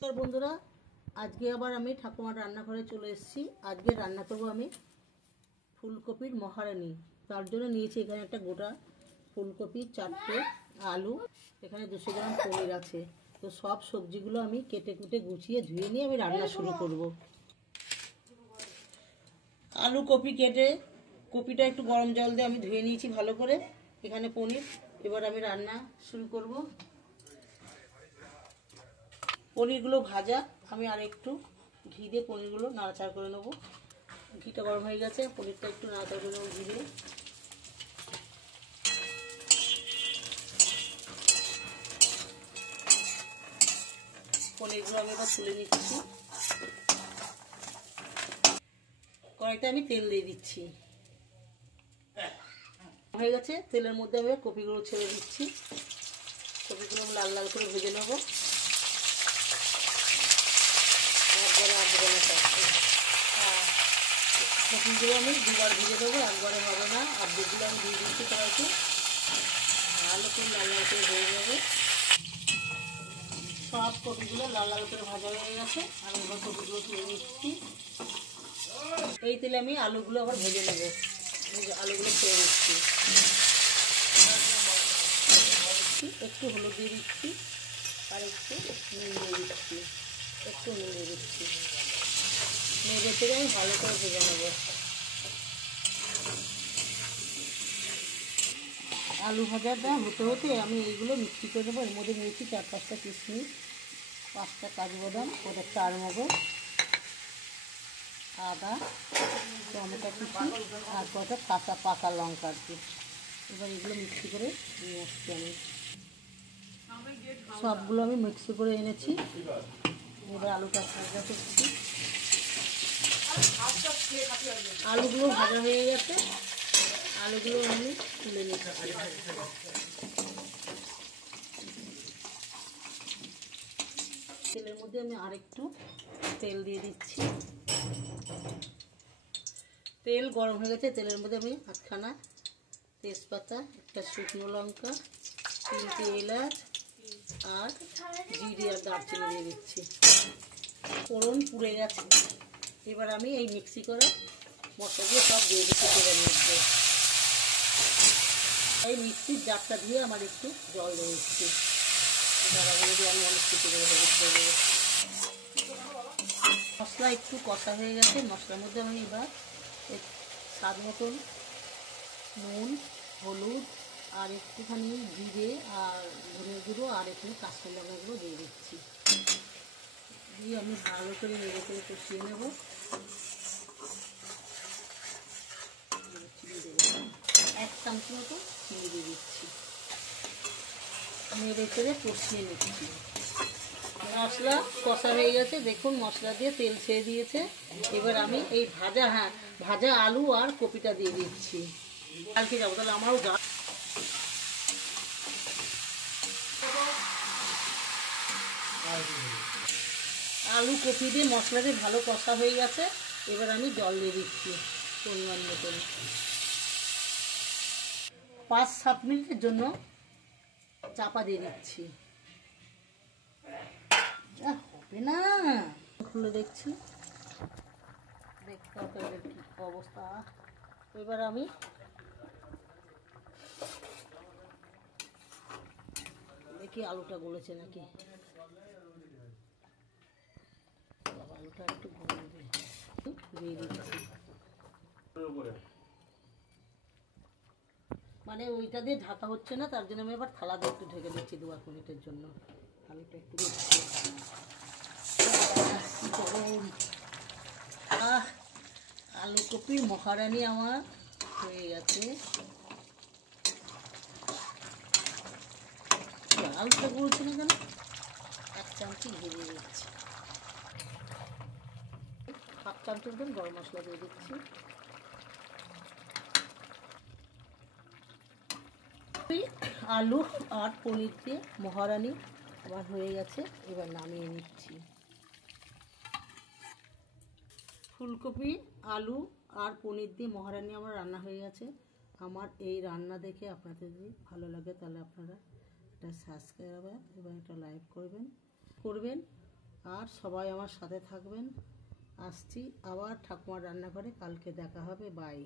নমস্কার বন্ধুরা, আজকে আবার আমি ঠাকুমার রান্নাঘরে চলে এসেছি। আজকে রান্না করব আমি ফুলকপির মহারানি। তার জন্য নিয়েছি এখানে একটা গোটা ফুলকপি, 4টে আলু, এখানে 200 গ্রাম পনির আছে। তো সব সবজিগুলো আমি কেটে কুটে গুছিয়ে ধুয়ে নিয়ে আমি রান্না শুরু করব। আলু কপি কেটে কপিটা একটু গরম জল দিয়ে আমি ধুয়ে নিয়েছি ভালো করে। এখানে পনির, এবার আমি রান্না শুরু করব। পনিরগুলো ভাজা, আমি আর একটু ঘি দিয়ে পনিরগুলো নাড়াচাড়া করে নেবো। ঘিটা গরম হয়ে গেছে, পনিরটা একটু নাড়াচাড়া করে নেবো ঘি দিয়ে। পনিরগুলো আমি এবার তুলে নিচ্ছি। কড়াইতে আমি তেল দিয়ে দিচ্ছি। হয়ে গেছে, তেলের মধ্যে আমি কপিগুলো ছেড়ে দিচ্ছি। কপিগুলো আমি লাল লাল করে ভেজে নেবো। কপিগুলো আমি দুবার ভেজে দেবো, একবারে হবে না। অর্ধেকগুলো আমি দিয়ে দিচ্ছি কড়াইতে, ভালো করে লাল লাল করে ভেজে নেবো। সব কপিগুলো লাল লাল করে ভাজা হয়ে গেছে, আমি এবার কপিগুলো তুলে নিচ্ছি। এই তেলে আমি আলুগুলো আবার ভেজে নেবো। আলুগুলো ছেড়ে দিচ্ছি, একটু হলুদ দিয়ে দিচ্ছি আর একটু নুন দিয়ে দিচ্ছি, একটু নুন দিয়ে দিচ্ছি। নেড়ে চেড়ে আমি ভালো করে ভেজে নেবো। আলু ভাজাটা হতে হতে আমি এইগুলো মিক্সি করে দেবো। এর মধ্যে নিয়েছি 4-5টা কিশমিশ, 5টা কাজু বাদাম, ওটা 4 মগজ, আদা, টমেটো কুচি আর কটা কাঁচা পাকা লঙ্কা আর কি। এবার এগুলো মিক্সি করে নিয়ে আসছি আমি। সবগুলো আমি মিক্সি করে এনেছি। এবার আলুটা ভাজা করছি। আলুগুলো ভাজা হয়ে গেছে, আলুগুলো আমি তুলে নিচ্ছি। তেলের মধ্যে আমি আরেকটু তেল দিয়ে দিচ্ছি। তেল গরম হয়ে গেছে, তেলের মধ্যে আমি 8খানা তেজপাতা, একটা শুকনো লঙ্কা, 3টে এলাচ আর জিরে আর দারচিনি দিয়ে দিচ্ছি। ফোড়ন পুড়ে গেছে, এবার আমি এই মিক্সি করে মশলাগুলো সব দিয়ে দিচ্ছি তেলের মধ্যে। এই মিক্সির জারটা দিয়ে আমার একটু জল দিয়ে দিচ্ছি। আমি অনেক কিছু করে হলুদ দেবো। মশলা একটু কষা হয়ে গেছে, মশলার মধ্যে আমি এবার স্বাদ মতন নুন, হলুদ আর একটুখানি জিরে আর ধনের গুঁড়ো আর এখানে কাঁচা লঙ্কাগুলো দিয়ে দিচ্ছি। দিয়ে আমি ভালো করে নেড়ে করে কষিয়ে নেব। চিনি দেবো, 1 চামচ মতো চিনি দিয়ে দিচ্ছি। নেড়ে করে কষিয়ে নিচ্ছি। মশলা কষা হয়ে গেছে, দেখুন মশলা দিয়ে তেল ছেড়ে দিয়েছে। এবার আমি এই ভাজা আলু আর কপিটা দিয়ে দিচ্ছি। কালকে যাবো, তাহলে আমারও যা আলু কপি দিয়ে মশলা দিয়ে ভালো কষা হয়ে গেছে। এবার আমি জল দিয়ে দিচ্ছি পরিমাণ মতন। 5-7 মিনিটের জন্য চাপা দিয়ে দিচ্ছি। হবে না, খুলে দেখছি, দেখতে হবে এদের কি অবস্থা। এবার আমি দেখি আলুটা গলেছে নাকি। আলুটা একটু গলে দিয়ে দিচ্ছি। মানে ওইটা দিয়ে ঢাকা হচ্ছে না, তার জন্য আমি এবার থালা দিয়ে একটু ঢেকে দিচ্ছি 2-1 মিনিটের জন্য। আলুটা একটু দিচ্ছি। আলু কপির মহারানি আমার হয়ে গেছে। আলুটা গলছে না কেন? 1 চামচ ঘি দিয়ে দিচ্ছি, 1/2 চামচের মতন গরম মশলা দিয়ে দিচ্ছি। আলু আর পনির দিয়ে মহারানি আমার হয়ে গেছে, এবার নামিয়ে নিচ্ছি। ফুলকপি, আলু আর পনির দিয়ে মহারানি আমার রান্না হয়ে গেছে। আমার এই রান্না দেখে আপনাদের যদি ভালো লাগে তাহলে আপনারা এটা সাবস্ক্রাইব এবং এটা লাইক করবেন। আর সবাই আমার সাথে থাকবেন। আসছি আবার ঠাকুমার রান্নাঘরে, কালকে দেখা হবে। বাই।